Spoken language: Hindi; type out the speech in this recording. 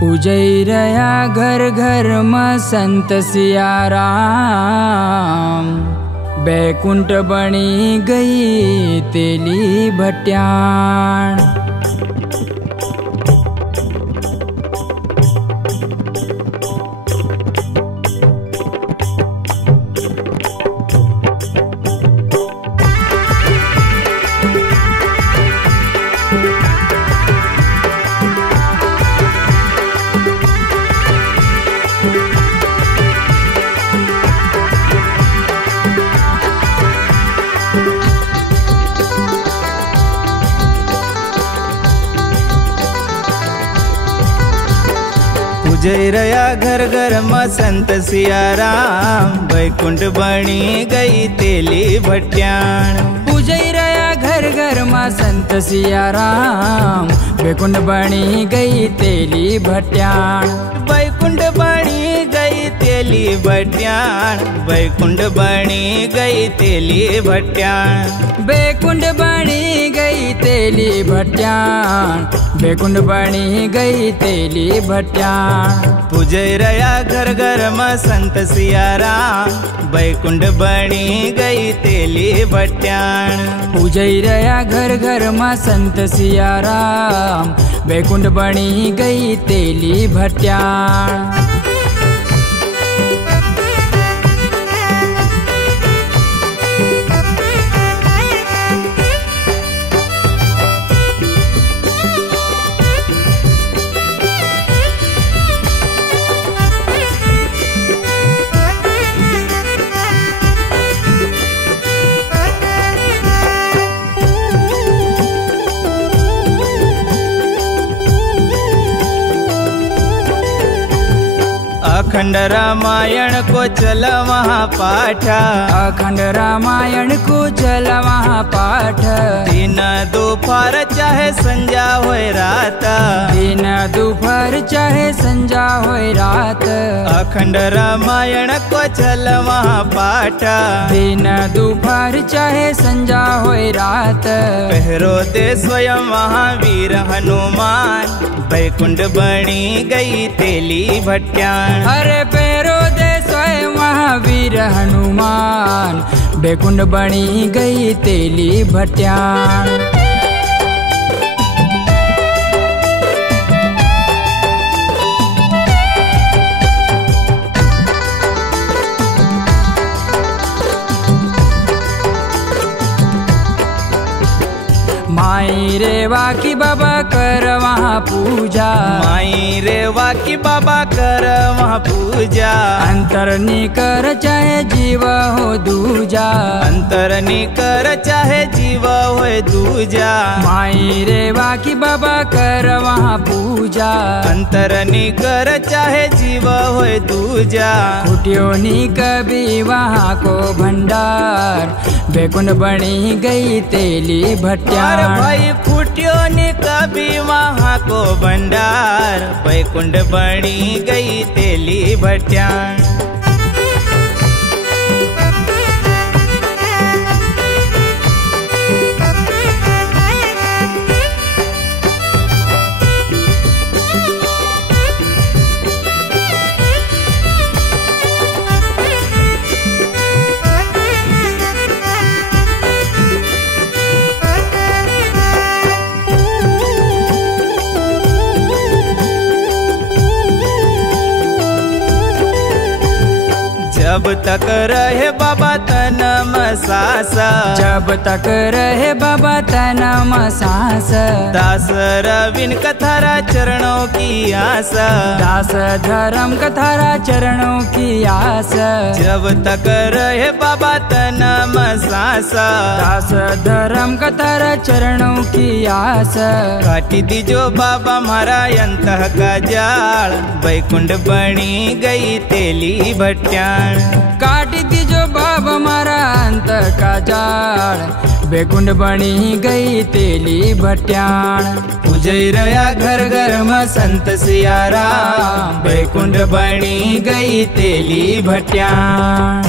पूजई रया घर घर में संत सियाराम। बैकुंठ बनी गई तेली भट्याण। पूजई रया घर घर में संत सियाराम। बैकुंठ बनी गई तेली भट्याण। पूजई रया घर घर में संत सियाराम। बैकुंठ बनी गई तेली भट्याण। बैकुंठ बनी गई तेली भट्याण। बैकुंठ बनी गई तेली भट्याण। बैकुंठ बनी गई तेली भट्याण। बैकुंठ बनी गई तेली भट्याण। पूजई रया घर घर में संत सियाराम। बैकुंठ बनी गई तेली भट्याण। पूजई रया घर घर में संत सियाराम। बैकुंठ बनी गई तेली भट्याण। अखंड रामायण को चल वहाँ पाठा। अखंड रामायण को चल वहाँ पाठ। दिन दोपहर चाहे संजा होए रात। दिन दोपहर चाहे संजा होए रात। अखंड रामायण को चल वहाँ पाठा। दिन दोपहर चाहे संजा होए रात। पहरो दे स्वयं वहाँ वीर हनुमान। बैकुंठ बनी गई तेली भट्याण। अरे पैरो दे स्वयं महावीर हनुमान। बैकुंठ बनी गई तेली भट्याण। माई रेवा की बाबा कर वहाँ पूजा। माई रेवा की बाबा कर वहाँ पूजा। अंतर निकर चाहे जीव हो दूजा। अंतर निकर चाहे जीव होए दूजा। माई रेवा की बाबा कर वहाँ पूजा। अंतर निकर चाहे जीव होए दूजा। खुटियो नी कभी वहाँ को भंडार। बैकुंठ बनी गई तेली भट्याण। भाई खुटियो ने कभी वहाँ को भंडार। बैकुंठ बनी गई तेली भट्याण। जब तक रहे बाबा तन में सांस। जब तक रहे बाबा तन में सांस। दास रविन कथारा चरणों की आस। दास धर्म कथारा चरणों की आस। जब तक रहे बाबा तन में सांस। दास धर्म कथारा चरणों की आस। काटी दीजो बाबा मारा अंतः का जाल। बैकुंठ बनी गई तेली भट्याण। काटी दीजो बाबा मारा अंत का जाल। बैकुंठ बनी गई तेली भट्याण। पूजई रया घर घर में संत सियाराम। बैकुंठ बनी गई तेली भट्याण।